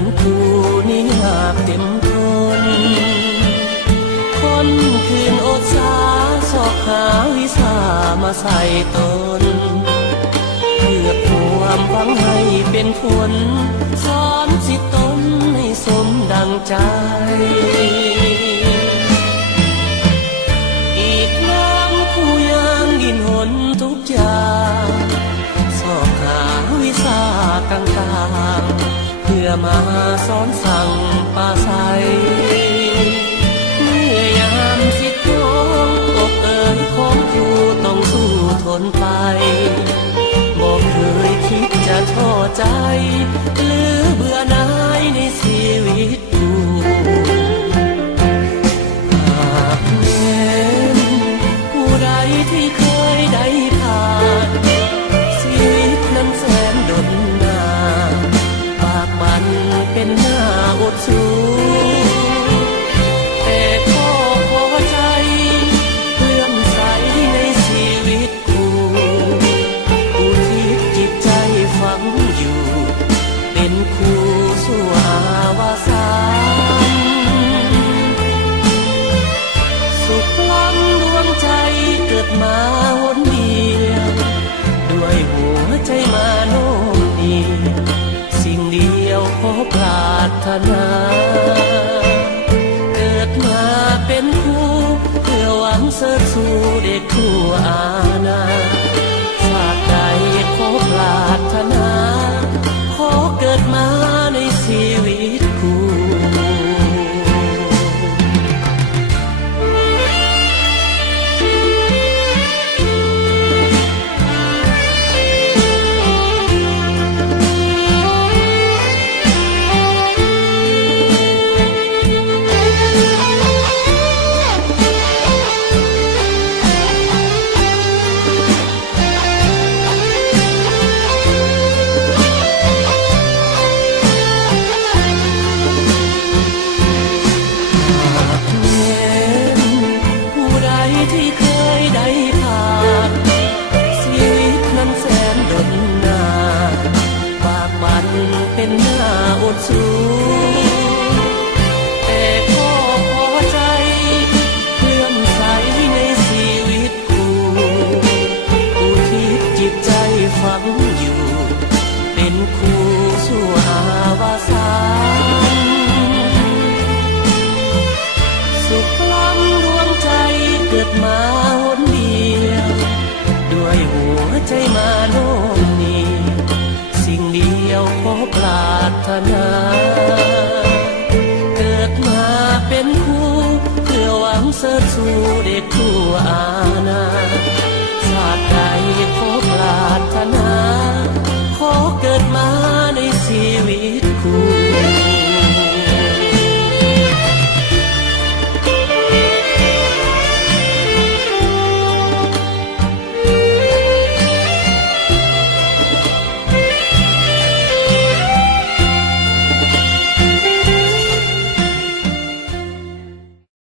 อนครูนี่อยากเต็มทนคนคืนอดสาสอกหาวิชามาใส่ตนเพื่อความหวังให้เป็นผลสอนสิตนให้สมดังใจอีกน้ำผู้ยังดินหนทุกอย่างสอบหาวิชาต่างๆเพื่อมาสอนสั่งปาใสเมื่อยามสิทธิ์น้องตกเอ่ยของครูต้องสู้ทนไปบอกเคยคิดจะท้อใจหรือเบื่อหน่ายในชีวิตกูหากแม้นผู้ใดที่เคยได้ผ่านชีวิตนั้นแสนดนนานปากมันเป็นหน้าอดสู้แต่ก็พอใจเลื่อมใสในชีวิตกูอุทิศจิตใจฝังอยู่เป็นครูสู่อาวสานสุขล้ำดวงใจเกิดมาหนเดียวด้วยหัวใจมาโน้มเอียงสิ่งเดียวขอปรารถนาเกิดมาเป็นครูเพื่อหวังเสริฐสู่เด็กทั่วอาณาชาติใดขอปรารถนาขอเกิดมาในชีวิตกูที่เคยได้ผ่านชีวิตนั้นแสนดนนานปากมันเป็นหน้าอดสู้แต่ก็พอใจเลื่อมใสในชีวิตกูอุทิศจิตใจฝังอยู่เป็นครูสู่อาวสานสุขล้ำดวงใจเกิดมาหนเดียวด้วยหัวใจมาโน้มเอียงสิ่งเดียวขอปรารถนาเกิดมาเป็นครูเพื่อหวังเสริฐสู่เด็กทั่วอาณาชาติใดขอปรารถนาขอเกิดมาในชีวิต